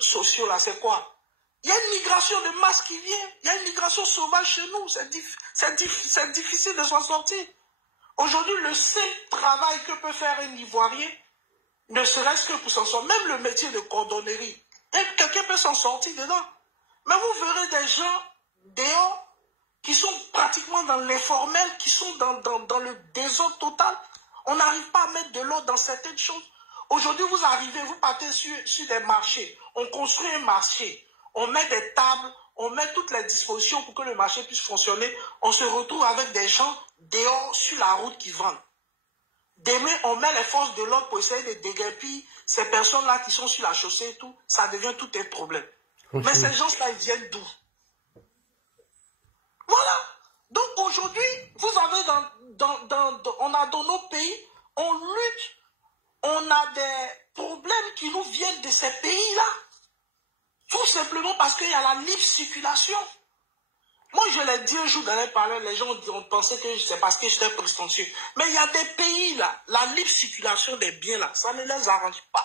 Sociaux là, c'est quoi? Il y a une migration de masse qui vient. Il y a une migration sauvage chez nous. C'est difficile de s'en sortir. Aujourd'hui, le seul travail que peut faire un Ivoirien, ne serait-ce que pour s'en sortir, même le métier de cordonnerie, quelqu'un peut s'en sortir dedans. Mais vous verrez des gens dehors qui sont pratiquement dans l'informel, qui sont dans le désordre total. On n'arrive pas à mettre de l'ordre dans certaines choses. Aujourd'hui, vous arrivez, vous partez sur des marchés. On construit un marché. On met des tables, on met toutes les dispositions pour que le marché puisse fonctionner. On se retrouve avec des gens dehors sur la route qui vendent. Demain, on met les forces de l'ordre pour essayer de déguerpir ces personnes-là qui sont sur la chaussée et tout. Ça devient tout un problème. Mais ces gens-là, ils viennent d'où? Voilà. Donc aujourd'hui, vous avez on a dans nos pays, on lutte, on a des problèmes qui nous viennent de ces pays-là. Tout simplement parce qu'il y a la libre circulation. Moi, je l'ai dit un jour dans les parler, les gens ont pensé que c'est parce que j'étais prétentieux. Mais il y a des pays là, la libre circulation des biens là, ça ne les arrange pas.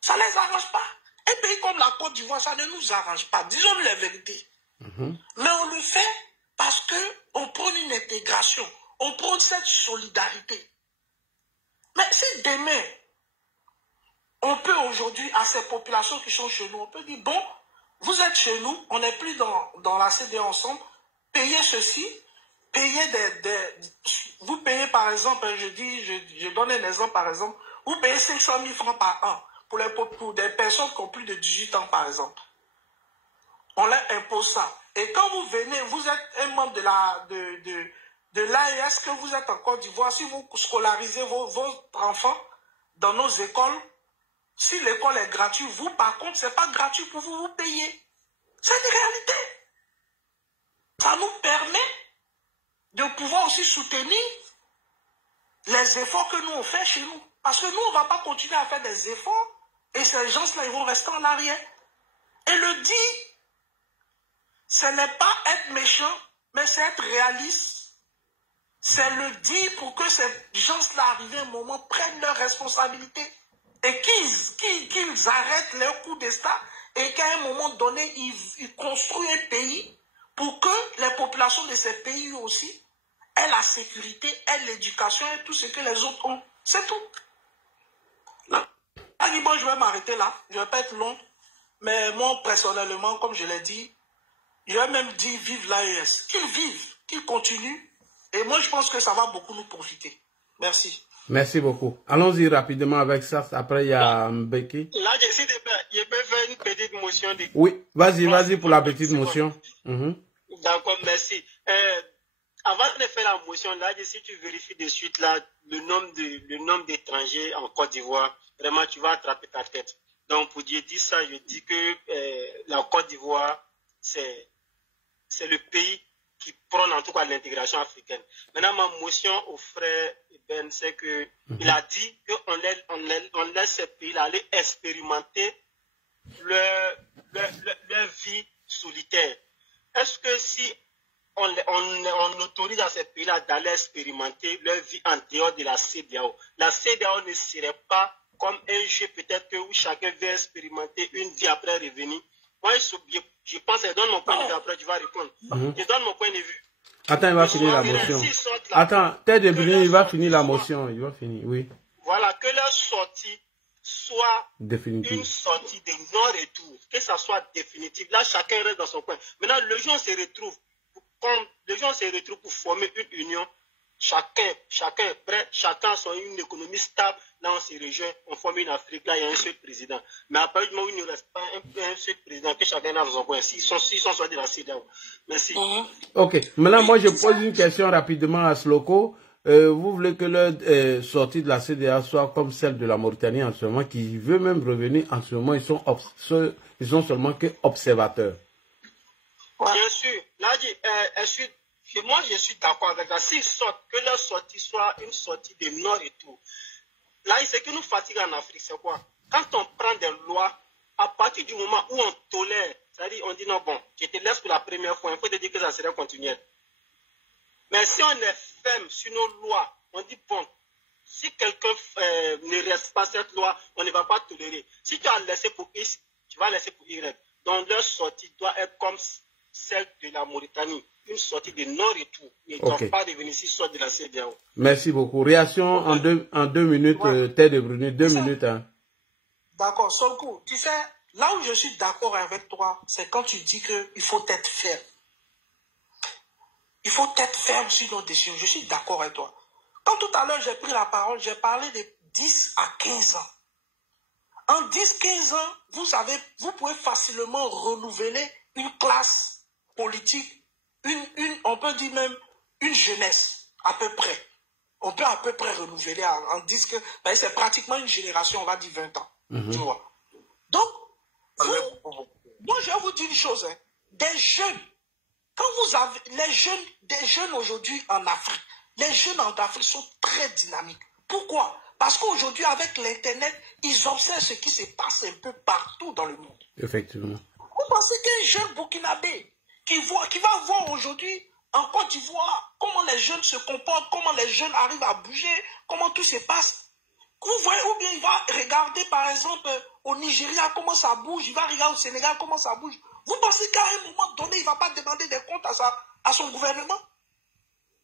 Ça ne les arrange pas. Un pays comme la Côte d'Ivoire, ça ne nous arrange pas. Disons la vérité. Mais on le fait parce qu'on prône une intégration. On prône cette solidarité. Mais si demain, on peut aujourd'hui, à ces populations qui sont chez nous, on peut dire, bon, vous êtes chez nous, on n'est plus dans la CDA ensemble, payez ceci, payez vous payez par exemple, je donne un exemple par exemple, vous payez 500 000 francs par an pour des personnes qui ont plus de 18 ans par exemple. On leur impose ça. Et quand vous venez, vous êtes un membre de l'AES, que vous êtes en Côte d'Ivoire, si vous scolarisez vos enfants dans nos écoles, si l'école est gratuite, vous par contre, c'est pas gratuit pour vous, vous payez. C'est une réalité. Ça nous permet de pouvoir aussi soutenir les efforts que nous on fait chez nous. Parce que nous, on ne va pas continuer à faire des efforts et ces gens-là, ils vont rester en arrière. Et le dit, ce n'est pas être méchant, mais c'est être réaliste. C'est le dire pour que ces gens-là, arrivent à un moment, prennent leurs responsabilités et qu'ils arrêtent leur coup d'État et qu'à un moment donné, ils construisent un pays pour que les populations de ces pays aussi aient la sécurité, aient l'éducation et tout ce que les autres ont. C'est tout. Là, bon, je vais m'arrêter là. Je ne vais pas être long. Mais moi, personnellement, comme je l'ai dit, je vais même dire vive l'AES. Qu'ils vivent, qu'ils continuent. Et moi, je pense que ça va beaucoup nous profiter. Merci. Merci beaucoup. Allons-y rapidement avec ça. Après, il y a Mbeki. Là, je peux faire une petite motion. Oui, vas-y pour la petite motion. D'accord, merci. Avant de faire la motion, là, si tu vérifies de suite là, le nombre d'étrangers en Côte d'Ivoire, vraiment, tu vas attraper ta tête. Donc, pour dire ça, je dis que la Côte d'Ivoire, c'est le pays qui prône en tout cas l'intégration africaine. Maintenant, ma motion au frère Ben, c'est que il a dit qu'on laisse ces pays-là aller expérimenter leur vie solitaire. Est-ce que si on autorise à ces pays-là d'aller expérimenter leur vie en dehors de la CEDEAO ne serait pas comme un jeu peut-être où chacun veut expérimenter une vie après revenir. Moi, je pense, je donne mon point de vue, après tu vas répondre. Je donne mon point de vue. Attends, il va finir la motion. Attends, il va finir la motion. Il va finir, oui. Voilà, que leur sortie soit définitive. Une sortie de non-retour. Que ça soit définitive. Là, chacun reste dans son coin. Maintenant, les gens se retrouvent. Les gens se retrouvent pour former une union. Chacun est prêt, chacun a une économie stable. Là, on se rejoint, on forme une Afrique. Là, il y a un seul président. Mais après, il ne reste pas un seul président, que chacun a dans son coin. S'ils sont sortis de la CEDEAO. Merci. Ok. Maintenant, moi, je pose une question rapidement à Sloko. Vous voulez que leur sortie de la CEDEAO soit comme celle de la Mauritanie en ce moment, qui veut même revenir en ce moment, ils sont seulement que observateurs. Bien sûr. Là, moi, je suis d'accord avec ça. S'ils sortent, que leur sortie soit une sortie de non-retour. Là, ce qui nous fatigue en Afrique, c'est quoi? Quand on prend des lois, à partir du moment où on tolère, c'est-à-dire on dit non, bon, je te laisse pour la première fois, il faut te dire que ça serait continuel. Mais si on est ferme sur nos lois, on dit bon, si quelqu'un ne reste pas cette loi, on ne va pas tolérer. Si tu as laissé pour X, tu vas laisser pour Y. Donc leur sortie doit être comme celle de la Mauritanie, une sortie de non-retour. Ils ne doivent pas revenir s'ils sortent de la CEDEAO. Merci beaucoup. Réaction en deux minutes, Ted de Bruni, 2 minutes. Hein. D'accord, Sonko, tu sais, là où je suis d'accord avec toi, c'est quand tu dis qu'il faut être ferme. Il faut être ferme sur nos décisions. Je suis d'accord avec toi. Quand tout à l'heure j'ai pris la parole, j'ai parlé de 10 à 15 ans. En 10-15 ans, vous savez, vous pouvez facilement renouveler une classe politique, on peut dire même une jeunesse, à peu près. On peut à peu près renouveler en 10 que c'est pratiquement une génération, on va dire 20 ans. Tu vois. Donc, moi je vais vous dire une chose, hein. Des jeunes, quand vous avez des jeunes aujourd'hui en Afrique, les jeunes en Afrique sont très dynamiques. Pourquoi? Parce qu'aujourd'hui, avec l'Internet, ils observent ce qui se passe un peu partout dans le monde. Effectivement. Vous pensez qu'un jeune Burkinabé qui va voir aujourd'hui en Côte d'Ivoire comment les jeunes se comportent, comment les jeunes arrivent à bouger, comment tout se passe. Vous voyez, ou bien il va regarder par exemple au Nigeria comment ça bouge, il va regarder au Sénégal comment ça bouge. Vous pensez qu'à un moment donné, il ne va pas demander des comptes à son gouvernement?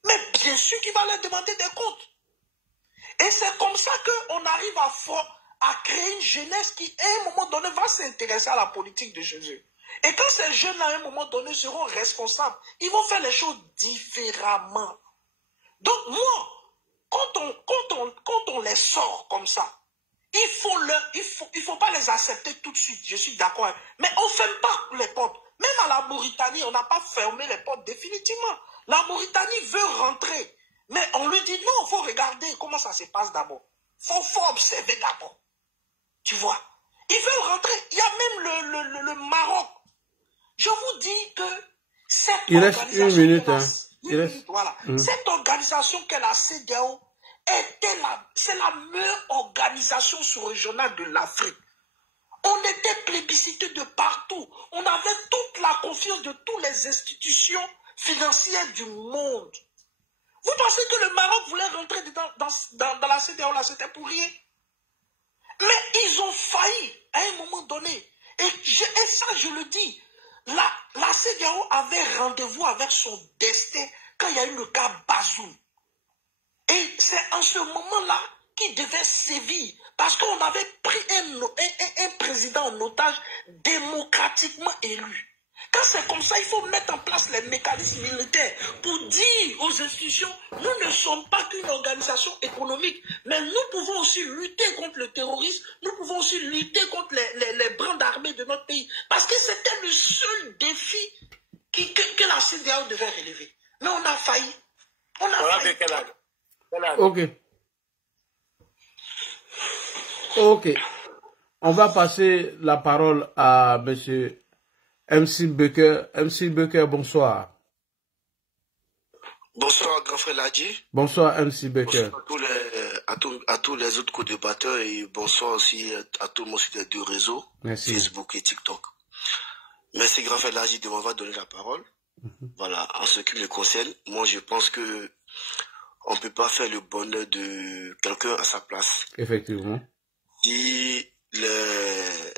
Mais bien sûr qu'il va leur demander des comptes. Et c'est comme ça qu'on arrive à créer une jeunesse qui, à un moment donné, va s'intéresser à la politique de Jésus. Et quand ces jeunes, à un moment donné, seront responsables, ils vont faire les choses différemment. Donc, moi, quand on les sort comme ça, il faut pas les accepter tout de suite, je suis d'accord. Mais on ne ferme pas les portes. Même à la Mauritanie, on n'a pas fermé les portes définitivement. La Mauritanie veut rentrer. Mais on lui dit non, il faut regarder comment ça se passe d'abord. Il faut observer d'abord. Tu vois. Ils veulent rentrer. Il y a même le Maroc. Je vous dis que cette cette organisation qu'est la CEDEAO c'est la meilleure organisation sous-régionale de l'Afrique. On était plébiscité de partout. On avait toute la confiance de toutes les institutions financières du monde. Vous pensez que le Maroc voulait rentrer dans la CEDEAO, là, c'était pour rien? Mais ils ont failli à un moment donné. Et ça, je le dis, la CEDEAO avait rendez-vous avec son destin quand il y a eu le cas Bazoum. Et c'est en ce moment-là qu'il devait sévir. Parce qu'on avait pris un président en otage démocratiquement élu. Quand c'est comme ça, il faut mettre en place les mécanismes militaires pour dire aux institutions, nous ne sommes pas qu'une organisation économique, mais nous pouvons aussi lutter contre le terrorisme, nous pouvons aussi lutter contre les brandes armées de notre pays. Parce que c'était le seul défi que la CEDEAO devait relever. Mais on a failli. Ok. On va passer la parole à monsieur MC Becker. MC Becker, bonsoir. Bonsoir, grand frère Ladji. Bonsoir, MC Becker. Bonsoir à tous les autres co-débatteurs et bonsoir aussi à tout le monde sur les deux réseaux, merci. Facebook et TikTok. Merci, grand frère Ladji, de m'avoir donné la parole. Voilà, en ce qui me concerne, moi je pense que on ne peut pas faire le bonheur de quelqu'un à sa place. Effectivement. Si les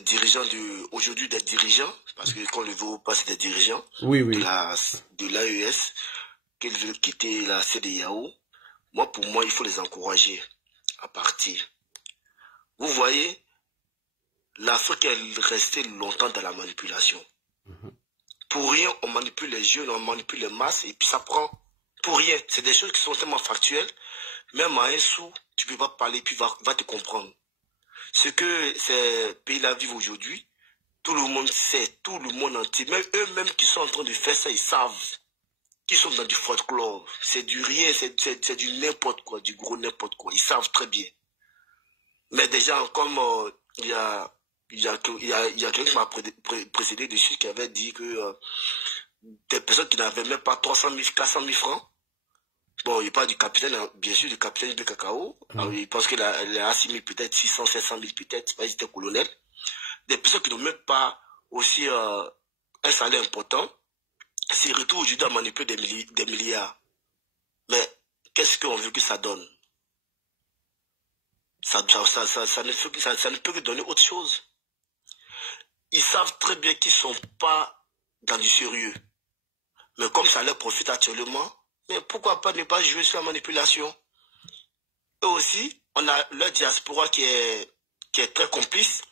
dirigeants aujourd'hui des dirigeants, parce que quand on le veut pas, c'est des dirigeants de l'AES, qu'ils veulent quitter la CEDEAO, pour moi, il faut les encourager à partir. Vous voyez, l'Afrique est restée longtemps dans la manipulation. Pour rien, on manipule les jeunes, on manipule les masses, et puis ça prend pour rien. C'est des choses qui sont tellement factuelles, même à un sou, tu ne peux pas parler, puis va te comprendre. Ce que ces pays-là vivent aujourd'hui, tout le monde sait, tout le monde entier, même eux-mêmes qui sont en train de faire ça, ils savent qu'ils sont dans du folklore. C'est du rien, c'est du n'importe quoi, du gros n'importe quoi. Ils savent très bien. Mais déjà, comme il y a quelqu'un qui m'a précédé dessus qui avait dit que des personnes qui n'avaient même pas 300 000, 400 000 francs, bon, il parle du capitaine, bien sûr, du capitaine de Cacao. Alors, il pense qu'il a 6 000, peut-être 600, 700 000, peut-être, il était colonel. Des personnes qui n'ont même pas aussi un salaire important, s'y retrouvent aujourd'hui à manipuler des milliards. Mais qu'est-ce qu'on veut que ça donne? Ça ne peut que donner autre chose. Ils savent très bien qu'ils ne sont pas dans du sérieux. Mais comme ça leur profite actuellement, mais pourquoi pas ne pas jouer sur la manipulation? Eux aussi, on a leur diaspora qui est très complice,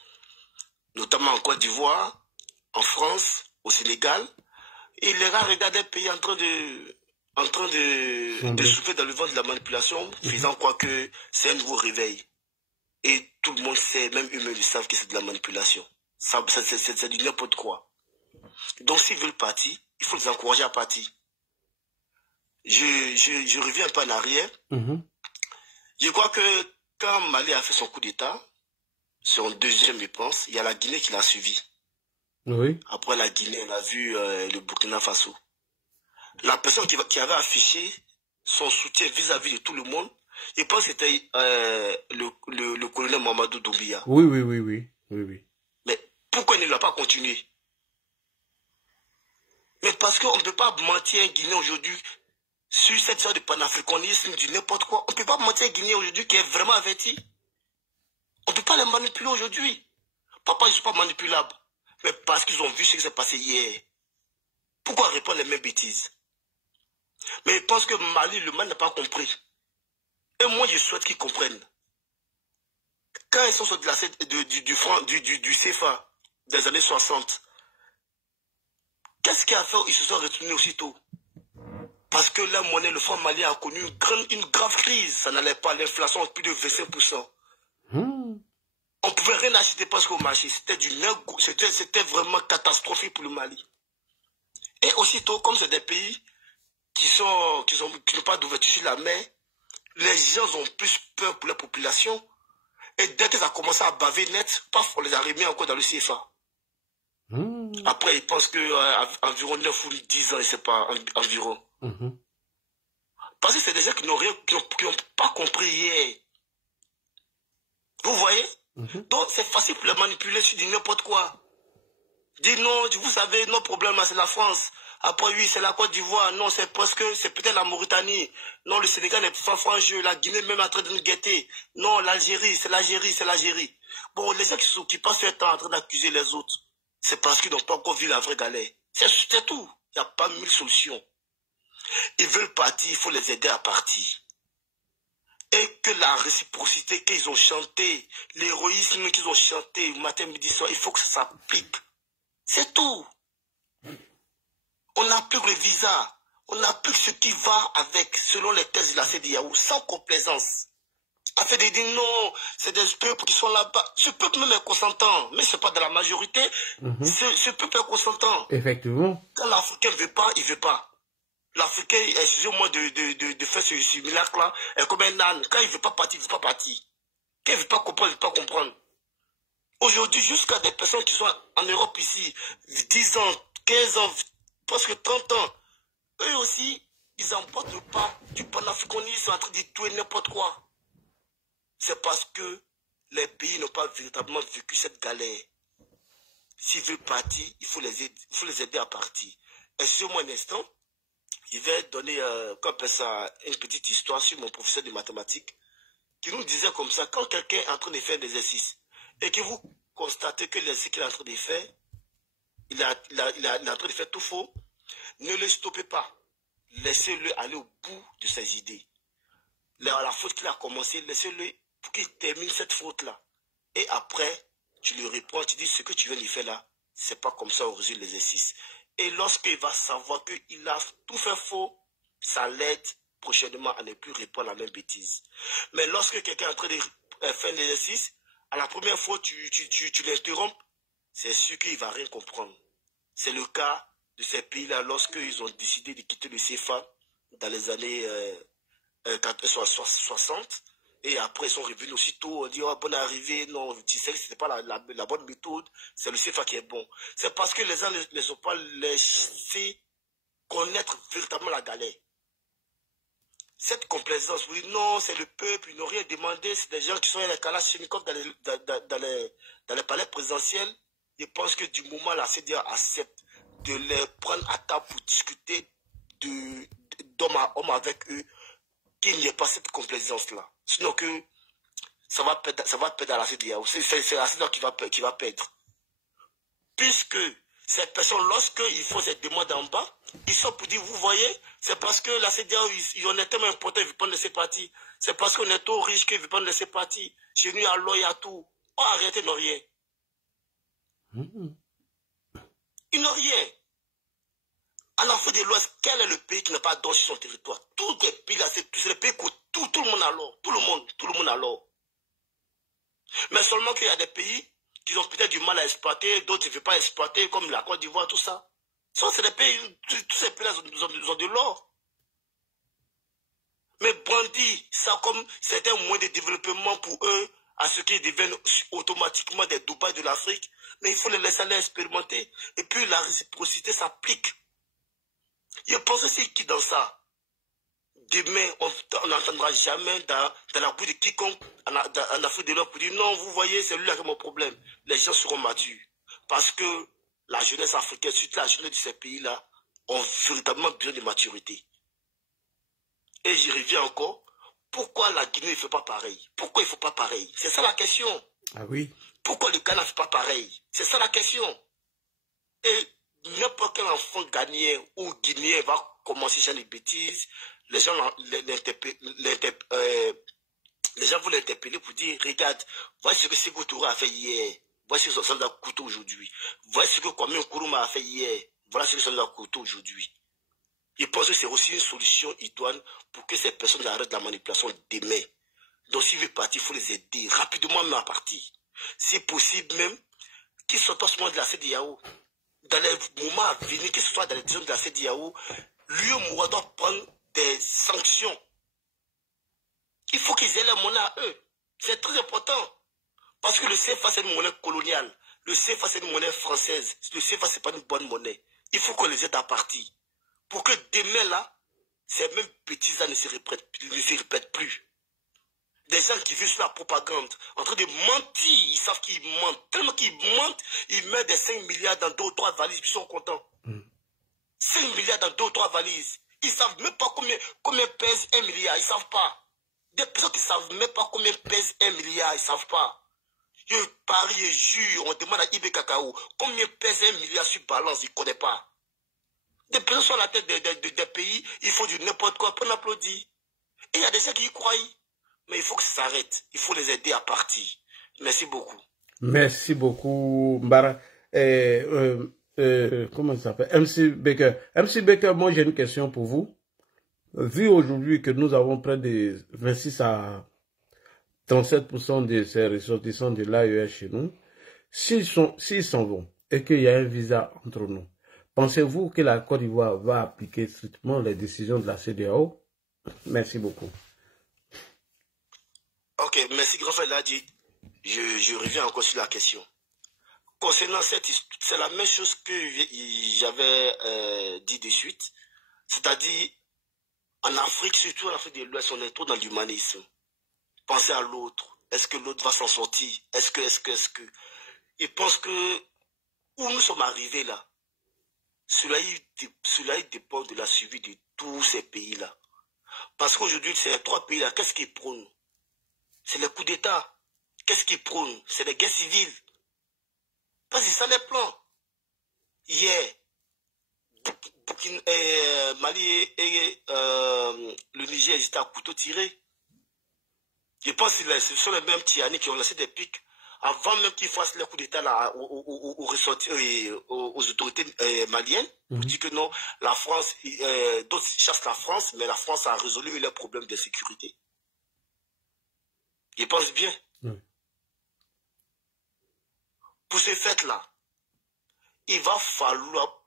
notamment en Côte d'Ivoire, en France, au Sénégal. Et les gars regardent des pays en train de souffler dans le vent de la manipulation, faisant croire que c'est un nouveau réveil. Et tout le monde sait, même eux-mêmes, ils savent que c'est de la manipulation. C'est du n'importe quoi. Donc s'ils veulent partir, il faut les encourager à partir. Je reviens un peu en arrière. Je crois que quand Mali a fait son coup d'État, son deuxième, je pense, il y a la Guinée qui l'a suivi. Oui. Après la Guinée, on a vu le Burkina Faso. La personne qui avait affiché son soutien vis-à-vis de tout le monde, je pense que c'était le colonel Mamadou Doumbia. Oui. Mais pourquoi il ne l'a pas continué? Mais parce qu'on ne peut pas mentir un Guinéen aujourd'hui sur cette sorte de panafricanisme, du n'importe quoi. On ne peut pas mentir un Guinéen aujourd'hui qui est vraiment averti. On ne peut pas les manipuler aujourd'hui. Pas parce qu'ils ne sont pas manipulables, mais parce qu'ils ont vu ce qui s'est passé hier. Pourquoi répondre les mêmes bêtises? Mais je pense que Mali, le Mali n'a pas compris. Et moi, je souhaite qu'ils comprennent. Quand ils sont sortis du CFA des années 60, qu'est-ce qui a fait? Ils se sont retournés aussitôt. Parce que la monnaie, le franc malien a connu une grave crise. Ça n'allait pas, l'inflation plus de 25%. On ne pouvait rien acheter parce qu'au marché, c'était vraiment catastrophique pour le Mali. Et aussitôt, comme c'est des pays qui n'ont pas d'ouverture sur la mer, les gens ont plus peur pour la population. Et dès que ça a commencé à baver net, paf, on les a remis encore dans le CFA. Après, ils pensent qu'environ 9 ou 10 ans, je ne sais pas, environ. Parce que c'est des gens qui n'ont pas compris hier. Vous voyez? Donc, c'est facile pour les manipuler sur du n'importe quoi. Dis non, vous savez, nos problèmes, c'est la France. Après, oui, c'est la Côte d'Ivoire. Non, c'est parce que c'est peut-être la Mauritanie. Non, le Sénégal est pas franc jeu. La Guinée même en train de nous guetter. Non, l'Algérie, c'est l'Algérie. Bon, les gens qui passent leur temps en train d'accuser les autres, c'est parce qu'ils n'ont pas encore vu la vraie galère. C'est tout. Il n'y a pas 1000 solutions. Ils veulent partir, il faut les aider à partir. Et que la réciprocité qu'ils ont chanté, l'héroïsme qu'ils ont chanté matin, midi, soir, il faut que ça s'applique. C'est tout. On n'a plus que le visa. On n'a plus que ce qui va avec, selon les thèses de la CEDEAO, sans complaisance. Afin de dire non, c'est des peuples qui sont là-bas. Ce peuple même est consentant, mais ce n'est pas de la majorité. Ce peuple est consentant. Effectivement. Quand l'Africain ne veut pas, il ne veut pas. L'Africain, excusez-moi de faire ce miracle-là, est comme un âne. Quand il ne veut pas partir, il ne veut pas partir. Quand il ne veut pas comprendre, il ne veut pas comprendre. Aujourd'hui, jusqu'à des personnes qui sont en Europe ici, 10 ans, 15 ans, presque 30 ans, eux aussi, ils n'emportent pas du panafricanisme en train de tuer n'importe quoi. C'est parce que les pays n'ont pas véritablement vécu cette galère. S'ils veulent partir, il faut les aider à partir. Excusez-moi un instant, je vais donner une petite histoire sur mon professeur de mathématiques qui nous disait comme ça, quand quelqu'un est en train de faire des exercices et que vous constatez que l'exercice qu'il est en train de faire, il est en train de faire tout faux, ne le stoppez pas. Laissez-le aller au bout de ses idées. La faute qu'il a commencé, laissez-le pour qu'il termine cette faute-là. Et après, tu lui réponds, tu dis ce que tu viens de faire là, c'est pas comme ça on résume l'exercice. Et lorsqu'il va savoir qu'il a tout fait faux, ça l'aide prochainement à ne plus répondre à la même bêtise. Mais lorsque quelqu'un est en train de faire un exercice, à la première fois tu l'interromps, c'est sûr qu'il ne va rien comprendre. C'est le cas de ces pays-là lorsqu'ils ont décidé de quitter le CFA dans les années 60. Et après, ils sont revenus aussitôt, on dit, oh, bonne arrivée, non, tu sais que ce n'était pas la bonne méthode, c'est le CFA qui est bon. C'est parce que les gens ne les ont pas laissé connaître véritablement la galère. Cette complaisance, vous dites, non, c'est le peuple, ils n'ont rien demandé, c'est des gens qui sont dans les Kalachnikov dans les palais présidentiels. Ils pensent que du moment la CEDEAO accepte de les prendre à table pour discuter d'homme à homme avec eux, qu'il n'y ait pas cette complaisance-là. Sinon que ça va perdre à la CEDEAO. C'est la CEDEAO qui va perdre. Puisque ces personnes, lorsqu'ils font cette demande en bas, ils sont pour dire, vous voyez, c'est parce que la CEDEAO, on est tellement important, ils ne veulent pas nous laisser partir. C'est parce qu'on est trop riche qu'ils ne veulent pas nous laisser partir. Chez nous, à l'eau, il y a tout. Oh, arrêtez, ils n'ont rien. Ils n'ont rien. En Afrique de l'Ouest, quel est le pays qui n'a pas d'or sur son territoire? Tous les pays là, c'est le pays où tout le monde a l'or. Tout le monde a l'or. Mais seulement qu'il y a des pays qui ont peut-être du mal à exploiter, d'autres ne veulent pas exploiter, comme la Côte d'Ivoire, tout ça. Ça, c'est des pays, tous ces pays-là ont de l'or. Mais brandir ça comme c'est un moyen de développement pour eux, à ce qu'ils deviennent automatiquement des Dubaï de l'Afrique. Mais il faut les laisser aller expérimenter. Et puis la réciprocité s'applique. Je pense aussi que dans ça, demain, on n'entendra jamais dans la bouche de quiconque en Afrique de l'Ouest pour dire non, vous voyez, c'est lui qui a mon problème. Les gens seront matures. Parce que la jeunesse africaine, surtout la jeunesse de ces pays-là, ont véritablement besoin de maturité. Et j'y reviens encore. Pourquoi la Guinée ne fait pas pareil? Pourquoi il ne faut pas pareil? C'est ça la question. Ah oui. Pourquoi le Ghana ne fait pas pareil? C'est ça la question. Et n'importe quel enfant ghanéen ou guinéen va commencer à faire des bêtises. Les gens vont l'interpeller pour dire, regarde, voici ce que Sékou Touré a fait hier. Voici ce que Sanda Kouto aujourd'hui. Voici ce que Kwame Nkrumah a fait hier. Voilà ce que Sanda Kouto aujourd'hui. Je pense que c'est aussi une solution idoine pour que ces personnes arrêtent la manipulation demain. Donc s'ils veulent partir, il faut les aider rapidement même à partir. C'est possible même qu'ils sortent en ce moment de la CEDEAO. Dans les moments à venir, qu'ils soient dans les décisions de la CEDEAO, l'UEMOA doit prendre des sanctions. Il faut qu'ils aient la monnaie à eux. C'est très important. Parce que le CFA, c'est une monnaie coloniale. Le CFA, c'est une monnaie française. Le CFA, ce n'est pas une bonne monnaie. Il faut qu'on les aide à partir. Pour que demain, là, ces mêmes petits-là ne se répètent plus. Des gens qui vivent sur la propagande, en train de mentir, ils savent qu'ils mentent. Tellement qu'ils mentent, ils mettent des 5 milliards dans 2 ou 3 valises, ils sont contents. 5 milliards dans 2 ou 3 valises. Ils ne savent même pas combien pèse 1 milliard, ils ne savent pas. Des personnes qui ne savent même pas combien pèse 1 milliard, ils ne savent pas. Je parie et jure, on demande à Ibe Kakao, combien pèse 1 milliard sur balance, ils ne connaissent pas. Des personnes sont à la tête des pays, ils font du n'importe quoi, on applaudit. Et il y a des gens qui y croient. Mais il faut que ça s'arrête. Il faut les aider à partir. Merci beaucoup. Merci beaucoup, Mbara. Comment il s'appelle? MC Baker. MC Baker, moi j'ai une question pour vous. Vu aujourd'hui que nous avons près de 26 à 37% de ces ressortissants de l'AES chez nous, s'ils s'en vont et qu'il y a un visa entre nous, pensez-vous que la Côte d'Ivoire va appliquer strictement les décisions de la CEDEAO? Merci beaucoup. Ok, merci grand frère Ladi. Je reviens encore sur la question. Concernant cette histoire, c'est la même chose que j'avais dit de suite. C'est-à-dire, en Afrique, surtout en Afrique de l'Ouest, on est trop dans l'humanisme. Pensez à l'autre. Est-ce que l'autre va s'en sortir? Est-ce que? Je pense que où nous sommes arrivés là, cela dépend de la suivi de tous ces pays-là. Parce qu'aujourd'hui, ces 3 pays-là, qu'est-ce qu'ils prônent? C'est les coups d'État. Qu'est-ce qu'ils prônent? C'est les guerres civiles. Parce que c'est ça les plans. Hier, Mali et le Niger étaient à couteau tiré. Je pense que ce sont les mêmes tyrannies qui ont lancé des pics avant même qu'ils fassent les coups d'État aux autorités maliennes. Pour dire que non, la France, d'autres chassent la France, mais la France a résolu leurs problèmes de sécurité. Je pense bien. Pour ces fêtes-là, il va falloir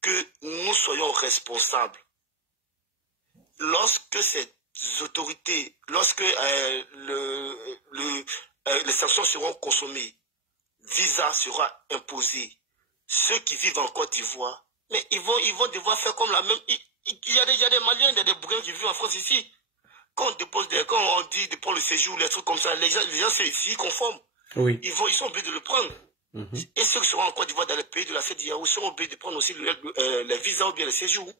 que nous soyons responsables. Lorsque ces autorités, lorsque les sanctions seront consommées, visa sera imposé. Ceux qui vivent en Côte d'Ivoire, mais ils vont devoir faire comme la même. Il y a déjà des Maliens, des Bougains qui vivent en France ici. Quand on dit de prendre le séjour, les trucs comme ça, les gens s'y conforment. Oui. Ils sont obligés de le prendre. Et ceux qui seront en Côte d'Ivoire dans les pays de la CEDEAO seront obligés de prendre aussi les visas ou bien les séjours.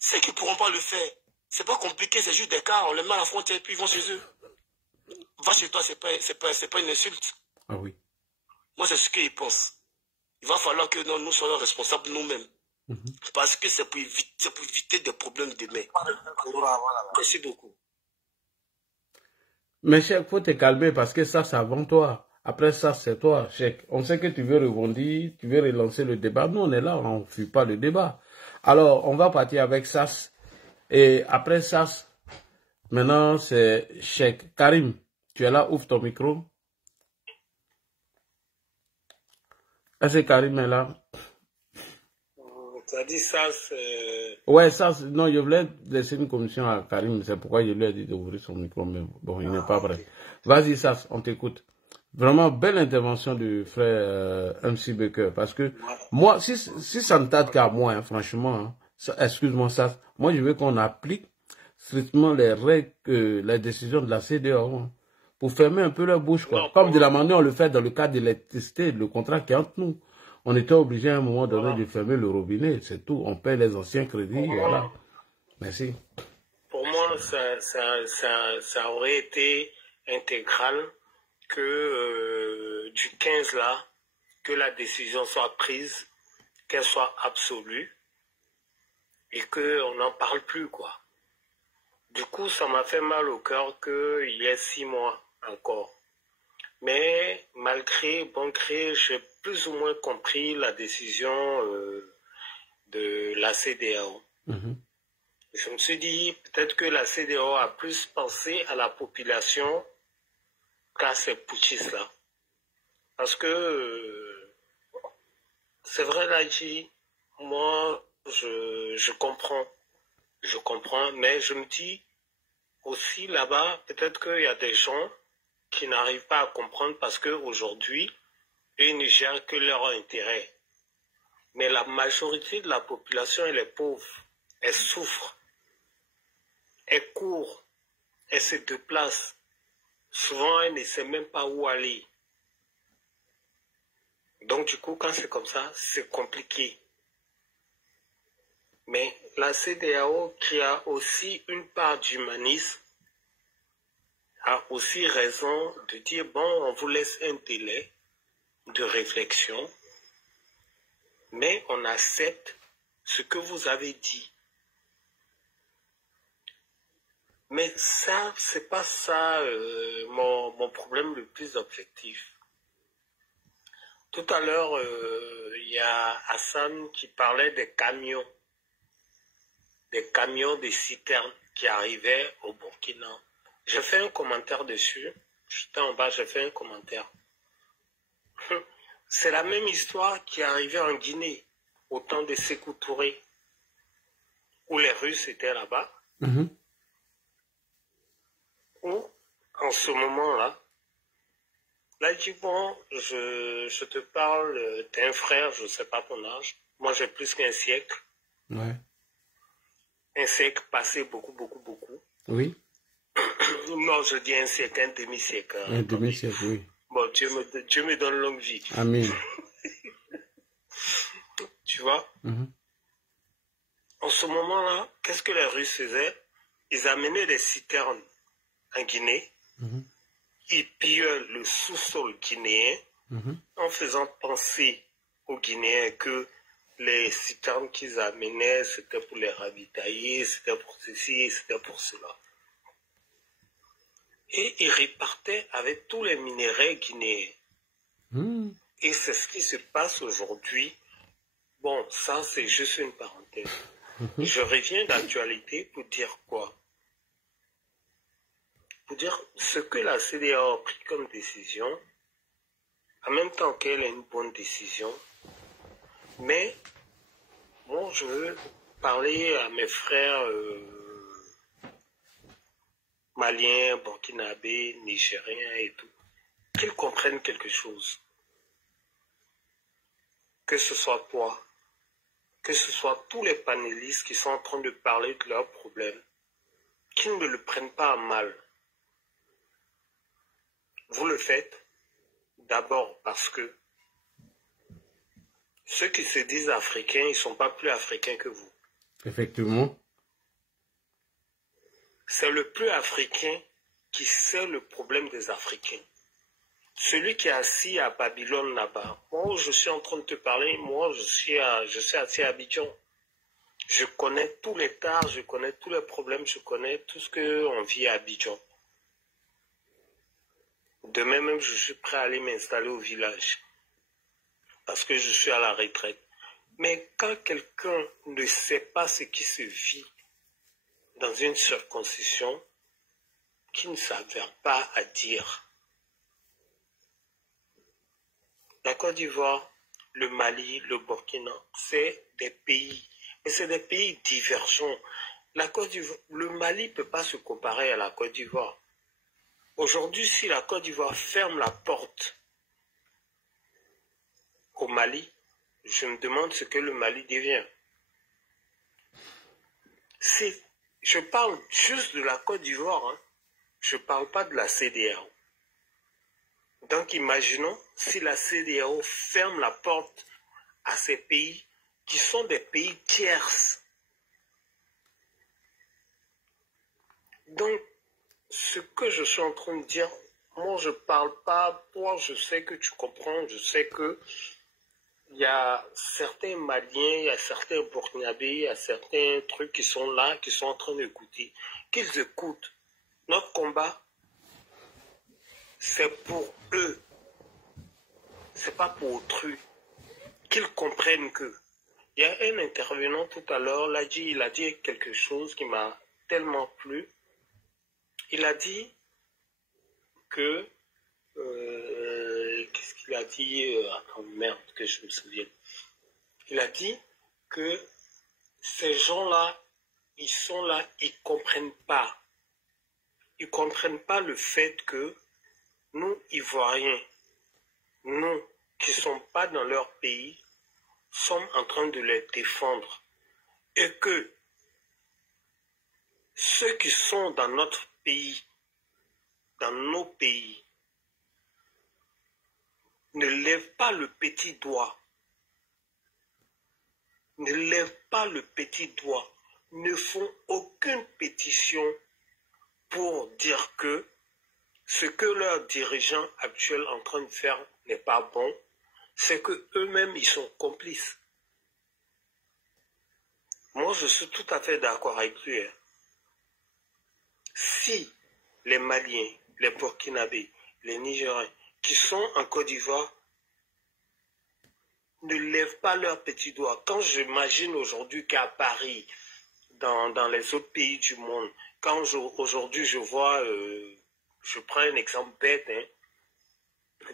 Ceux qui ne pourront pas le faire, C'est pas compliqué, c'est juste des cas, on les met à la frontière et puis ils vont chez eux. Va chez toi, c'est pas une insulte. Ah oui. Moi, c'est ce qu'ils pensent. Il va falloir que nous soyons responsables nous-mêmes. Parce que c'est pour éviter des problèmes demain. Merci beaucoup. Mais Cheikh, faut te calmer parce que ça, c'est avant toi. Après ça, c'est toi, Cheikh. On sait que tu veux rebondir, tu veux relancer le débat. Nous, on est là, on ne fuit pas le débat. Alors, on va partir avec Sas. Et après Sas, maintenant, c'est Cheikh. Karim, tu es là, ouvre ton micro. Est-ce que Karim est là? Tu as dit Sas. Ouais, Sas, non, je voulais laisser une commission à Karim, c'est pourquoi je lui ai dit d'ouvrir son micro, mais bon, il n'est pas prêt. Okay. Vas-y, Sas, on t'écoute. Vraiment, belle intervention du frère MC Baker, parce que moi, si ça ne tarde qu'à moi, hein, franchement, hein, excuse-moi, Sas, moi je veux qu'on applique strictement les règles, les décisions de la CEDEAO, hein, pour fermer un peu leur bouche, quoi. Non, comme de la manière on le fait dans le cadre de l'électricité, le contrat qui est entre nous. On était obligé à un moment donné de fermer le robinet, c'est tout. On paie les anciens crédits, voilà. Merci. Pour moi, ça aurait été intégral que du 15 là, que la décision soit prise, qu'elle soit absolue et qu'on n'en parle plus, quoi. Du coup, ça m'a fait mal au cœur qu'il y ait 6 mois encore. Mais malgré, j'ai plus ou moins compris la décision de la CEDEAO. Je me suis dit, peut-être que la CEDEAO a plus pensé à la population qu'à ces putschistes-là. Parce que, c'est vrai, Laji, moi, je comprends, mais je me dis aussi là-bas, peut-être qu'il y a des gens qui n'arrivent pas à comprendre parce qu'aujourd'hui, ils ne gèrent que leur intérêt. Mais la majorité de la population, elle est pauvre, elle souffre, elle court, elle se déplace. Souvent, elle ne sait même pas où aller. Donc, du coup, quand c'est comme ça, c'est compliqué. Mais la CEDEAO, qui a aussi une part d'humanisme, a aussi raison de dire, bon, on vous laisse un délai de réflexion, mais on accepte ce que vous avez dit. Mais ça, c'est pas ça mon problème le plus objectif. Tout à l'heure, il y a Hassan qui parlait des camions des citernes qui arrivaient au Burkina. J'ai fait un commentaire dessus. J'étais en bas, j'ai fait un commentaire. C'est la même histoire qui est arrivée en Guinée, au temps de Sékou Touré, où les Russes étaient là-bas. Où, en ce moment-là, là, tu vois, je te parle d'un frère, je ne sais pas ton âge. Moi, j'ai plus qu'un siècle. Ouais. Un siècle passé beaucoup. Oui. Non, je dis un siècle, un demi-siècle. Un demi-siècle, oui. Bon, Dieu me donne longue vie. Amen. Tu vois? En ce moment-là, qu'est-ce que les Russes faisaient? Ils amenaient des citernes en Guinée. Ils pillaient le sous-sol guinéen en faisant penser aux Guinéens que les citernes qu'ils amenaient, c'était pour les ravitailler, c'était pour ceci, c'était pour cela. Et ils repartaient avec tous les minéraux guinéens. Et c'est ce qui se passe aujourd'hui. Bon, ça c'est juste une parenthèse. Je reviens d'actualité pour dire quoi? Pour dire ce que la CEDEAO a pris comme décision, en même temps qu'elle a une bonne décision, mais moi je veux parler à mes frères maliens, burkinabés, nigériens et tout, qu'ils comprennent quelque chose. Que ce soit toi, que ce soit tous les panélistes qui sont en train de parler de leurs problèmes, qu'ils ne le prennent pas à mal. Vous le faites d'abord parce que ceux qui se disent africains, ils ne sont pas plus africains que vous. Effectivement. c'est le plus africain qui sait le problème des Africains. Celui qui est assis à Babylone là-bas, moi je suis en train de te parler, moi je suis assis à Abidjan. Je connais tous les tares, je connais tous les problèmes, je connais tout ce qu'on vit à Abidjan. Demain même, je suis prêt à aller m'installer au village parce que je suis à la retraite. Mais quand quelqu'un ne sait pas ce qui se vit dans une circoncision, qui ne s'avère pas à dire. La Côte d'Ivoire, le Mali, le Burkina, c'est des pays, et c'est des pays divergents. La Côte d'Ivoire, le Mali ne peut pas se comparer à la Côte d'Ivoire. Aujourd'hui, si la Côte d'Ivoire ferme la porte au Mali, je me demande ce que le Mali devient. Si je parle juste de la Côte d'Ivoire, hein, je ne parle pas de la CEDEAO. Donc imaginons si la CEDEAO ferme la porte à ces pays qui sont des pays tierces. Donc, ce que je suis en train de dire, moi je ne parle pas, toi je sais que tu comprends, je sais que il y a certains Maliens, il y a certains Burkinabés, il y a certains trucs qui sont là, qui sont en train d'écouter. Qu'ils écoutent. Notre combat, c'est pour eux. C'est pas pour autrui. Qu'ils comprennent que. Il y a un intervenant tout à l'heure, il a dit quelque chose qui m'a tellement plu. Il a dit que... qu'est-ce qu'il a dit? Attends, merde, que je me souvienne. Il a dit que ces gens-là, ils sont là, ils ne comprennent pas. Ils ne comprennent pas le fait que nous, Ivoiriens, nous qui ne sommes pas dans leur pays, sommes en train de les défendre. Et que ceux qui sont dans notre pays, dans nos pays, ne lèvent pas le petit doigt. Ne lèvent pas le petit doigt. Ne font aucune pétition pour dire que ce que leurs dirigeants actuels sont en train de faire n'est pas bon, c'est qu'eux-mêmes, ils sont complices. Moi, je suis tout à fait d'accord avec lui. Si les Maliens, les Burkinabés, les Nigériens, qui sont en Côte d'Ivoire, ne lèvent pas leurs petits doigts. Quand j'imagine aujourd'hui qu'à Paris, dans les autres pays du monde, quand aujourd'hui je vois, je prends un exemple bête, hein,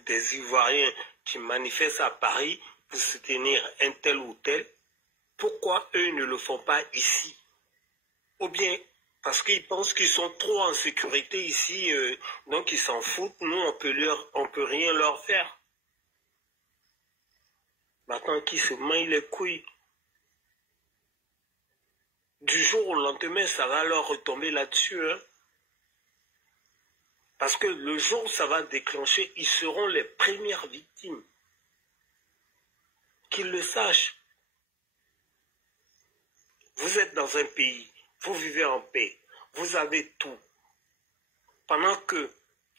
des Ivoiriens qui manifestent à Paris pour soutenir un tel ou tel, pourquoi eux ne le font pas ici? Ou bien parce qu'ils pensent qu'ils sont trop en sécurité ici, donc ils s'en foutent, nous on peut rien leur faire. Maintenant qu'ils se mangent les couilles, du jour au lendemain, ça va leur retomber là-dessus. Hein? Parce que le jour où ça va déclencher, ils seront les premières victimes. Qu'ils le sachent. Vous êtes dans un pays, vous vivez en paix, vous avez tout. Pendant que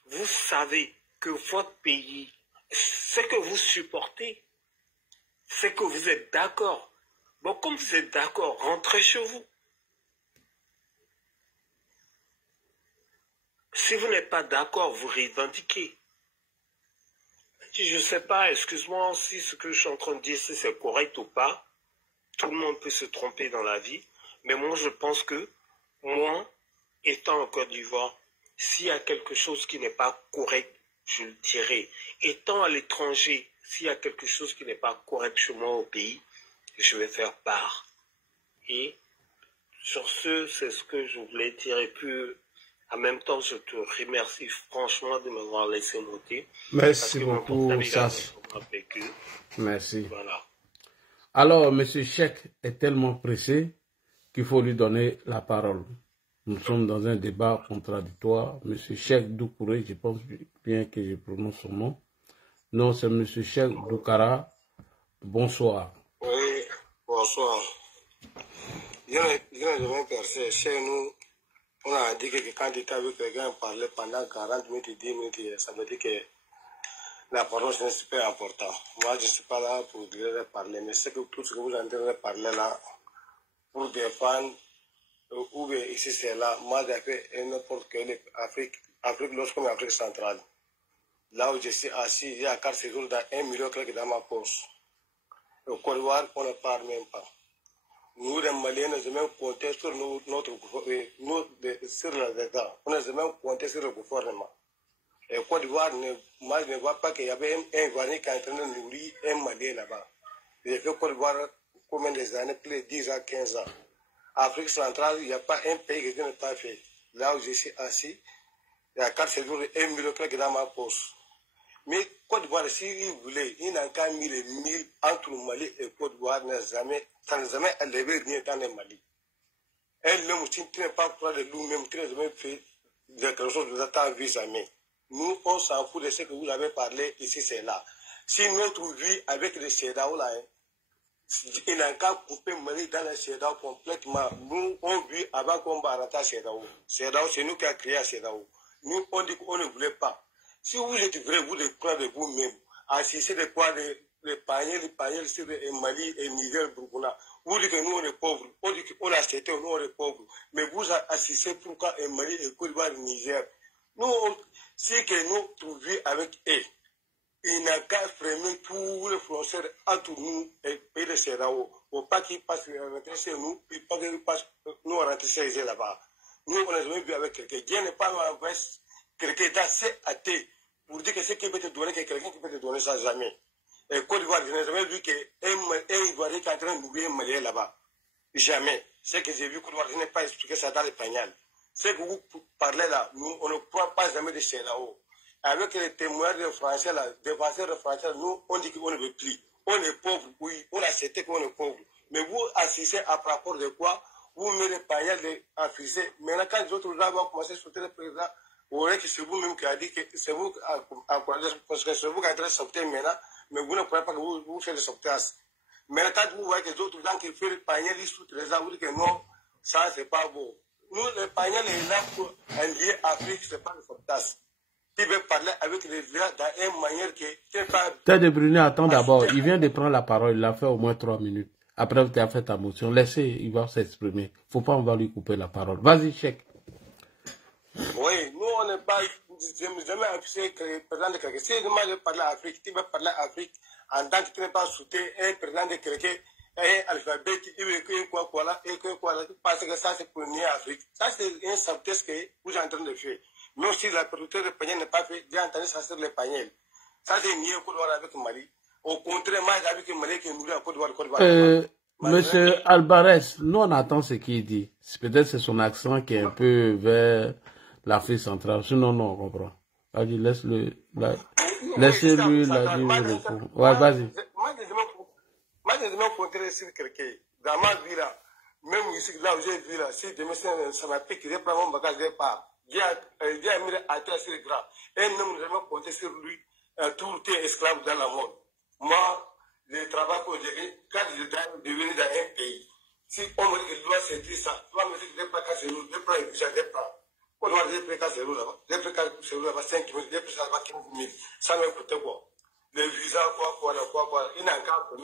vous savez que votre pays, ce que vous supportez, c'est que vous êtes d'accord. Bon, comme vous êtes d'accord, rentrez chez vous. Si vous n'êtes pas d'accord, vous revendiquez. Je ne sais pas, excuse-moi si ce que je suis en train de dire, si c'est correct ou pas. Tout le monde peut se tromper dans la vie. Mais moi, je pense que, moi, étant en Côte d'Ivoire, s'il y a quelque chose qui n'est pas correct, je le dirai. Étant à l'étranger, s'il y a quelque chose qui n'est pas correct chez moi au pays, je vais faire part. Et sur ce, c'est ce que je voulais dire. Et puis, en même temps, je te remercie franchement de m'avoir laissé noter. Merci beaucoup, Sas. Merci. Voilà. Alors, M. Cheikh est tellement pressé qu'il faut lui donner la parole. Nous sommes dans un débat contradictoire. M. Cheikh Doucouré, je pense bien que je prononce son nom. Non, c'est M. Cheikh Doukara. Bonsoir. Oui, bonsoir. Je vais percer chez nous. On a dit que quand tu étais avec quelqu'un, parlait pendant 40 minutes, 10 minutes, ça veut dire que la parole c'est super important. Moi, je ne suis pas là pour parler, mais c'est que tout ce que vous entendez parler là, pour défendre, ou bien ici c'est là, moi j'ai fait n'importe quelle Afrique, lorsqu'on est Afrique centrale. Là où je suis assis, il y a 4 séjours dans 1 million quelque dans ma poche. Au Côte d'Ivoire, on ne parle même pas. Nous, les Maliens, nous avons compté sur notre gouvernement, sur l'État. On a même compté sur le gouvernement. Et au Côte d'Ivoire, moi, je ne vois pas qu'il y avait un Ivoirien qui est en train de nourrir un Malien là-bas. J'ai fait Côte d'Ivoire combien des années, plus de 10 ans, 15 ans. Afrique centrale, il n'y a pas un pays que je n'ai pas fait. Là où je suis assis, il y a 4 séjours de 1 million quelque dans ma poche. Mais Côte d'Ivoire, s'ils voulaient, ils n'ont qu'à mis les 1000 entre le Mali et Côte d'Ivoire, ça n'a jamais élevé rien dans le Mali. Elle-même, si tu n'es pas prêt de nous-mêmes, tu n'as jamais fait quelque chose de ta vie jamais. Nous, on s'en fout de ce que vous avez parlé ici, c'est là. Si notre vie avec les CEDAO là, il n'a qu'à couper Mali dans les CEDAO complètement. Nous, on vit avant qu'on va arrêter CEDAO. CEDAO, c'est nous qui avons créé CEDAO. Nous, on dit qu'on ne voulait pas. Si vous êtes vrai, vous le prenez de vous-même. Assistez de quoi les paniers sur le Mali et Niger, Burkina. Vous dites que nous, on est pauvres. On dit qu'on a accepté, nous, on est pauvres. Mais vous assistez pourquoi et Mali et Côte d'Ivoire et Niger. Nous, si que nous trouvons avec eux, il n'a qu'à freiner tous les frontières entre nous et le pays de CEDAO. Pour pas qu'ils passent chez nous, et pas qu'ils passent nous rentrer chez là-bas. Nous, on a jamais vu avec quelqu'un. Dieu n'est pas en West. Quelqu'un est assez athée pour dire que ce qu'il peut te donner, que quelqu'un qui peut te donner ça jamais. Et Côte d'Ivoire, je n'ai jamais vu qu'un Ivoirien qui est en train de nourrir un Malien là-bas. Jamais. Ce que j'ai vu, Côte d'Ivoire, je n'ai pas expliqué ça dans les pagnales. Ce que vous parlez là, nous, on ne croit pas jamais de CEDAO. Avec les témoins des Français là, des Français de Français, nous, on dit qu'on ne veut plus. On est pauvre, oui, on accepte qu'on est pauvre. Mais vous assistez à rapport de quoi? Vous mettez les pagnales affichés. Maintenant, quand les autres là vont commencer à sauter le président, vous voyez que c'est vous-même qui a dit que c'est vous, parce que c'est vous qui avez sauté maintenant, mais vous ne croyez pas que vous faites le sauvetage. Maintenant, quand vous voyez que les autres gens qui font le panier, ils sautent les gens, vous dites que non, ça c'est pas beau. Nous, le panier est là pour allier Afrique, c'est pas le sauvetage. Tu veux parler avec les gens dans une manière qui n'est pas... Ted de Brunet, attends d'abord, il vient de prendre la parole, il a fait au moins 3 minutes. Après, tu as fait ta motion, laissez, il va s'exprimer. Il ne faut pas, on va lui couper la parole. Vas-y, Cheikh. Oui, nous, on n'est pas jamais affiché que le président de quelqu'un. Si moi je parle à l'Afrique, tu veux parler à l'Afrique en tant que tu n'es pas soutenu un président de quelqu'un, un alphabet, il veut que quoi là, et que quoi là, parce que ça c'est pour nier l'Afrique. Ça c'est un subtexte que vous êtes en train de faire. Même si la producteur de panier n'est pas fait, j'ai entendu ça sur les paniers. Ça c'est nier Côte d'Ivoire avec Mali. Au contraire, moi j'ai vu que Mali qui est nourri en Côte d'Ivoire. Monsieur Alvarez, nous on attend ce qu'il dit. Peut-être c'est son accent qui est un peu vers l'Afrique centrale. Sinon, non, on comprend. Vas-y, laisse-le. Laissez-lui la dire. Ouais, vas-y. Moi, je vais me contrer sur quelqu'un. Dans ma vie là, même ici, là où j'ai vu là, si demain ça m'a piqué, je prends mon bagage, je pars. J'ai mis à terre sur le grand. Et nous devons compter sur lui, tout est esclave dans le monde. Moi, le travail que j'ai fait, quand je dois devenir dans un pays, si on me dit que je dois sentir ça, tu vas me dire que je prends 4 jours, je prends une visa, je prends. On doit dire que 4 jours là-bas, je prends 4 jours là-bas, 5 000, je prends là-bas 15 000, ça me coûte quoi? Le visa, quoi, il n'a qu'à faire,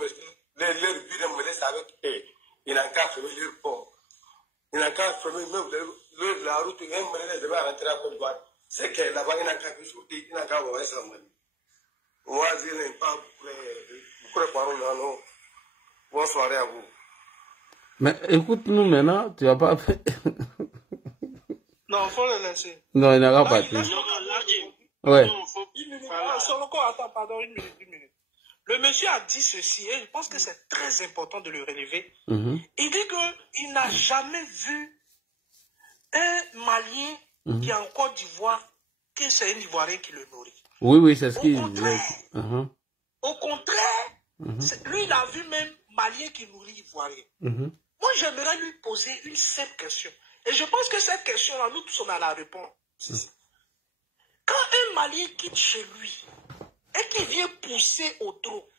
leur vie de me laisser avec eux, il n'a qu'à faire leur pont. Il n'a qu'à faire même la route, il me devait rentrer à Côte d'Ivoire. C'est que là-bas, il n'a qu'à faire sortir, il n'a qu'à voir ça. Moi, je n'ai pas beaucoup de paroles, non. Bonne soirée à vous. Mais écoute-nous maintenant, tu vas pas faire. Non, il faut le laisser. Non, il n'aura pas tout. Ouais. Attends, pardon, une minute. Le monsieur a dit ceci, et je pense que c'est très important de le relever. Il dit qu'il n'a jamais vu un Malien qui est en Côte d'Ivoire, que c'est un Ivoirien qui le nourrit. Oui, c'est ce qu'il disait. Au contraire, lui, il a vu même Malien qui nourrit Ivoirien. Moi, j'aimerais lui poser une simple question. Et je pense que cette question-là, nous tous, on a la réponse. Quand un Malien quitte chez lui et qu'il vient pousser au trot,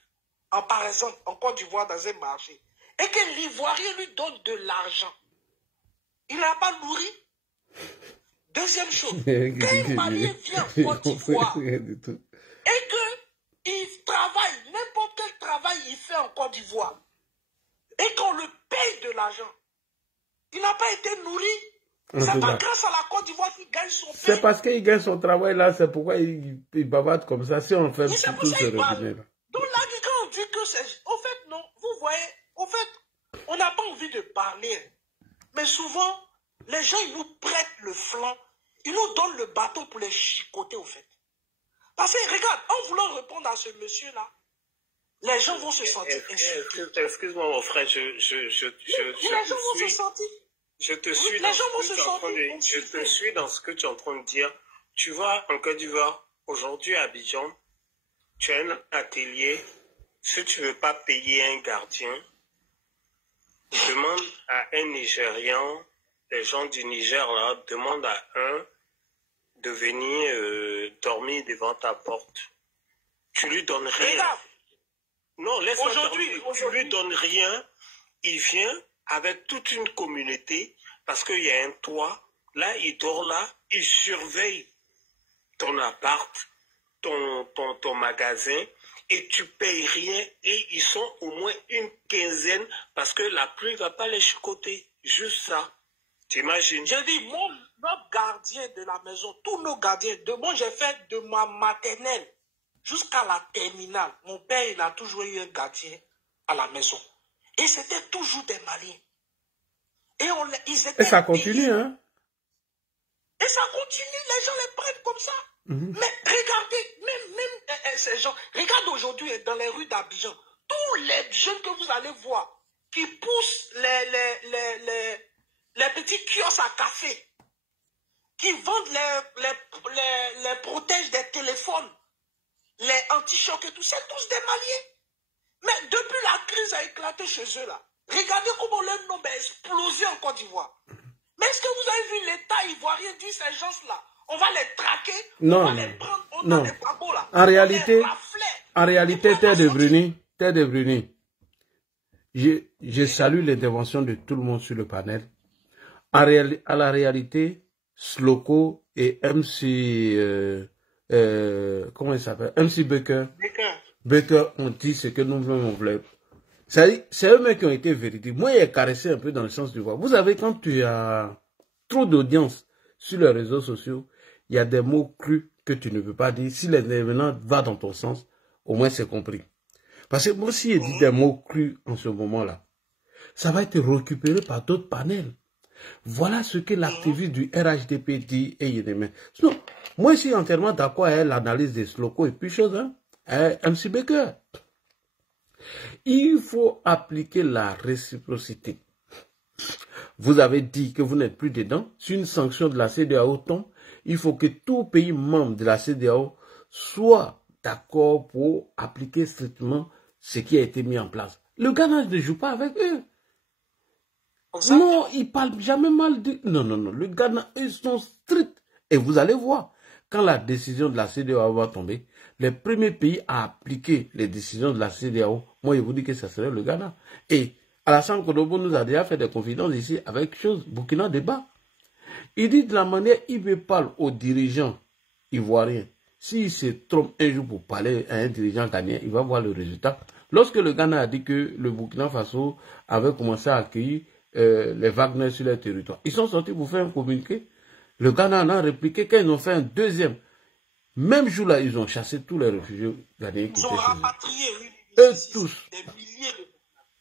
par exemple, en Côte d'Ivoire, dans un marché, et que l'Ivoirien lui donne de l'argent, il n'a pas nourri. Deuxième chose, quand un Malien vient en Côte d'Ivoire et qu'il travaille, n'importe quel travail il fait en Côte d'Ivoire, et qu'on le paye de l'argent, il n'a pas été nourri. C'est pas grâce à la Côte d'Ivoire qu'il gagne son pain. C'est parce qu'il gagne son travail là, c'est pourquoi il bavade comme ça. Si on fait tout ce revenu là. Donc là, quand on dit que c'est... Au fait, non, vous voyez, au fait, on n'a pas envie de parler. Mais souvent, les gens, ils nous prêtent le flanc. Ils nous donnent le bâton pour les chicoter, au fait. Parce que, regarde, en voulant répondre à ce monsieur-là, les gens vont se sentir insultés. Excuse-moi, mon frère, les gens vont se sentir... Je te suis dans ce que tu es en train de dire. Tu vois, en Côte d'Ivoire, aujourd'hui à Abidjan, tu as un atelier. Si tu ne veux pas payer un gardien, demande à un Nigérian, les gens du Niger là, demande à un de venir dormir devant ta porte. Tu lui donnes rien. Non, laisse-moi dormir. Tu lui donnes rien. Il vient avec toute une communauté, parce qu'il y a un toit, là, il dort là, il surveille ton appart, ton magasin, et tu payes rien, et ils sont au moins une quinzaine, parce que la pluie ne va pas les chicoter. Juste ça. T'imagines? J'ai dit, notre gardien de la maison, tous nos gardiens, moi j'ai fait de ma maternelle jusqu'à la terminale. Mon père, il a toujours eu un gardien à la maison. Et c'était toujours des Maliens. Et ça continue, payés. Hein? Et ça continue, les gens les prennent comme ça. Mais regardez, même ces gens, regarde aujourd'hui dans les rues d'Abidjan, tous les jeunes que vous allez voir, qui poussent les petits kiosques à café, qui vendent les protèges des téléphones, les anti-chocs et tout, c'est tous des Maliens. Mais depuis la crise a éclaté chez eux là, regardez comment leur nombre a explosé en Côte d'Ivoire. Mais est-ce que vous avez vu l'État ivoirien dire ces gens-là? On va les traquer, on va les prendre, on a des pagots là. En réalité, Terre de Bruni, je salue l'intervention de tout le monde sur le panel. À la réalité, Sloko et MC, comment il s'appelle? MC Becker ont dit ce que nous voulons. C'est eux-mêmes qui ont été véridiques. Moi, il est caressé un peu dans le sens du voix. Vous savez, quand tu as trop d'audience sur les réseaux sociaux, il y a des mots crus que tu ne peux pas dire. Si l'événement va dans ton sens, au moins c'est compris. Parce que moi, si je dis des mots crus en ce moment-là, ça va être récupéré par d'autres panels. Voilà ce que l'activiste du RHDP dit et il aimait. Sinon, moi, je suis entièrement d'accord avec l'analyse des Sloko et puis chose, hein, MC Becker. Il faut appliquer la réciprocité. Vous avez dit que vous n'êtes plus dedans. Si une sanction de la CEDEAO tombe, il faut que tout pays membre de la CEDEAO soit d'accord pour appliquer strictement ce qui a été mis en place. Le Ghana ne joue pas avec eux. Non, ils ne parlent jamais mal de... Non. Le Ghana, ils sont stricts. Et vous allez voir, quand la décision de la CEDEAO va tomber, les premiers pays à appliquer les décisions de la CEDEAO, moi je vous dis que ce serait le Ghana. Et Alassane Kodobo nous a déjà fait des confidences ici avec chose, Burkina débat. Il dit de la manière, il parle aux dirigeants ivoiriens. S'il se trompe un jour pour parler à un dirigeant ghanéen, il va voir le résultat. Lorsque le Ghana a dit que le Burkina Faso avait commencé à accueillir les Wagner sur leur territoire, ils sont sortis pour faire un communiqué. Le Ghana en a répliqué quand ils ont fait un deuxième. Même jour là, ils ont chassé tous les réfugiés ghanéens. Ils ont rapatrié,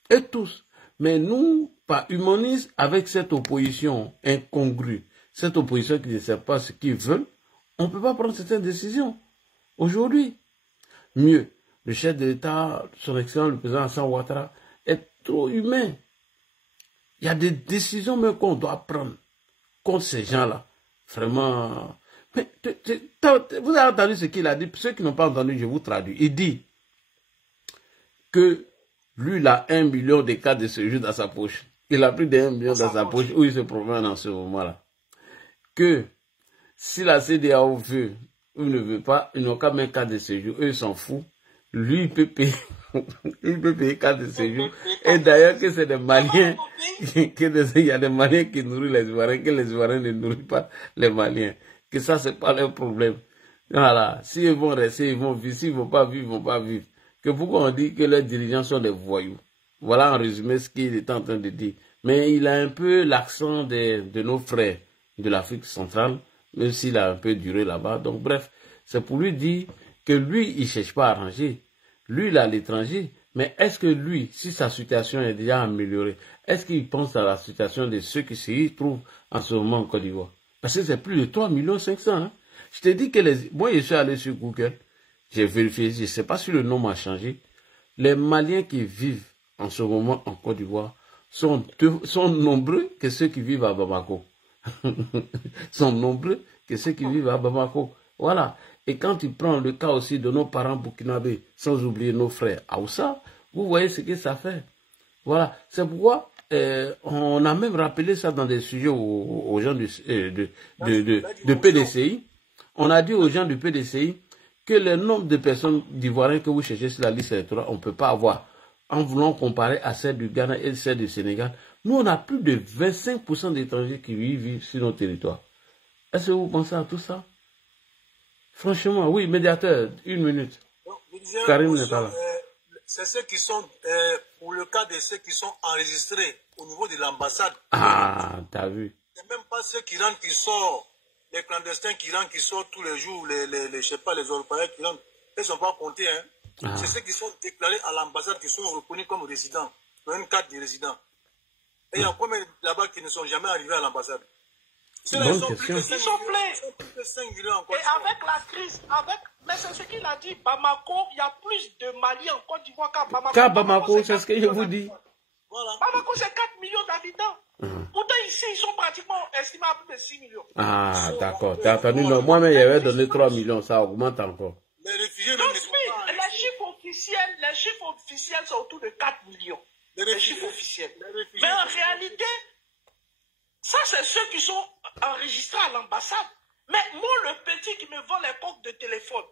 et tous. Mais nous, par humanisme, avec cette opposition incongrue, cette opposition qui ne sait pas ce qu'ils veulent, on ne peut pas prendre certaines décisions. Aujourd'hui, mieux, le chef de l'État, son excellence, le président Hassan Ouattara, est trop humain. Il y a des décisions même qu'on doit prendre contre ces gens-là. Vraiment... Mais, vous avez entendu ce qu'il a dit? Ceux qui n'ont pas entendu, je vous traduis. Il dit que lui, il a 1 million de cartes de séjour dans sa poche. Il a plus d'1 million dans sa poche où il se promène en ce moment-là. Que si la CEDEAO veut ou ne veut pas, ils n'ont qu'à mettre carte de séjour. Eux, ils s'en foutent. Lui, il peut payer, il peut payer carte de séjour Et d'ailleurs que c'est des Maliens, il y a des Maliens qui nourrissent les Ivoiriens, que les Ivoiriens ne nourrissent pas les Maliens. Que ça, c'est pas leur problème. Voilà. S'ils vont rester, ils vont vivre. S'ils ne vont pas vivre, ils ne vont pas vivre. Que pourquoi on dit que les dirigeants sont des voyous? Voilà en résumé ce qu'il est en train de dire. Mais il a un peu l'accent de nos frères de l'Afrique centrale, même s'il a un peu duré là-bas. Donc bref, c'est pour lui dire que lui, il ne cherche pas à arranger. Lui, il est à l'étranger. Mais est-ce que lui, si sa situation est déjà améliorée, est-ce qu'il pense à la situation de ceux qui s'y trouvent en ce moment en Côte d'Ivoire? Parce que c'est plus de 3 500 000. Hein. Je te dis que moi, je suis allé sur Google, j'ai vérifié, je ne sais pas si le nom a changé. Les Maliens qui vivent en ce moment en Côte d'Ivoire sont nombreux que ceux qui vivent à Bamako. Sont nombreux que ceux qui vivent à Bamako. Voilà. Et quand tu prends le cas aussi de nos parents burkinabés, sans oublier nos frères Aoussa, vous voyez ce que ça fait. Voilà. C'est pourquoi on a même rappelé ça dans des sujets aux gens de PDCI. On a dit aux gens du PDCI que le nombre de personnes d'Ivoiriens que vous cherchez sur la liste électorale, on ne peut pas avoir. En voulant comparer à celle du Ghana et celle du Sénégal, nous, on a plus de 25% d'étrangers qui vivent sur nos territoires. Est-ce que vous pensez à tout ça? Franchement, oui, médiateur, 1 minute. Karim n'est pas là. C'est ceux qui sont, pour le cas de ceux qui sont enregistrés au niveau de l'ambassade. Ah, t'as vu. C'est même pas ceux qui rentrent, qui sortent, les clandestins qui rentrent, qui sortent tous les jours, je sais pas, les Européens qui rentrent. Ils ne sont pas comptés, hein. Ah. C'est ceux qui sont déclarés à l'ambassade qui sont reconnus comme résidents, qui ont une carte de résident. Et il y a combien là-bas qui ne sont jamais arrivés à l'ambassade? Ils sont pleins. 5 millions encore. Et avec la crise, mais c'est ce qu'il a dit, Bamako, il y a plus de Maliens en Côte d'Ivoire qu'à Bamako. Qu'à Bamako, c'est ce que je vous dis. Voilà. Bamako, c'est 4 millions d'habitants. Pourtant, ici, ils sont pratiquement estimés à plus de 6 millions. Ah, d'accord. T'as entendu, non, moi-même, il avait donné 3 millions, ça augmente encore. Les réfugiés, les chiffres officiels sont autour de 4 millions. Les chiffres officiels. Mais en réalité, ça, c'est ceux qui sont enregistrés à l'ambassade. Mais moi, le petit qui me vend les coques de téléphone,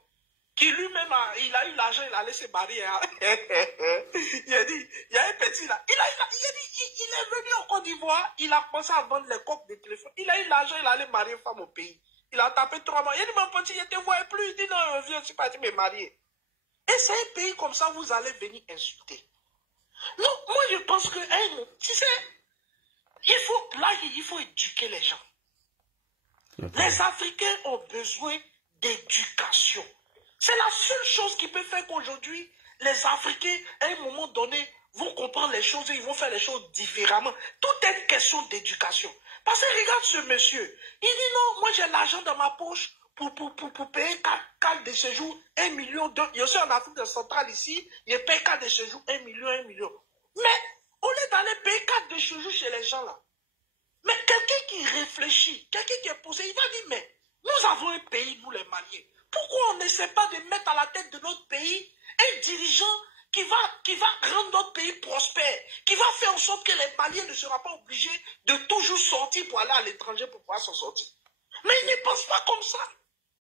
qui lui-même, il a eu l'argent, il a laissé barrer. Hein. Il a dit, il y a un petit là. Il est venu en Côte d'Ivoire, il a commencé à vendre les coques de téléphone. Il a eu l'argent, il allait marier une femme au pays. Il a tapé 3 mois. Il a dit, mon petit, je ne te voyais plus. Il dit, non, viens, je suis parti me marier. Et c'est un pays comme ça, vous allez venir insulter. Non, moi je pense que, tu sais, il faut éduquer les gens. Les Africains ont besoin d'éducation. C'est la seule chose qui peut faire qu'aujourd'hui, les Africains, à un moment donné, vont comprendre les choses et ils vont faire les choses différemment. Tout est une question d'éducation. Parce que regarde ce monsieur, il dit non, moi j'ai l'argent dans ma poche pour payer 4 de séjour, 1 million. Je suis en Afrique centrale ici, je paye 4 de séjour, 1 million. Mais au lieu d'aller payer 4 de séjour chez les gens là, mais quelqu'un qui réfléchit, quelqu'un qui est posé, il va dire, mais nous avons un pays, nous les Maliens. Pourquoi on n'essaie pas de mettre à la tête de notre pays un dirigeant qui va rendre notre pays prospère, qui va faire en sorte que les Maliens ne seront pas obligés de toujours sortir pour aller à l'étranger pour pouvoir s'en sortir. Mais ils ne pensent pas comme ça.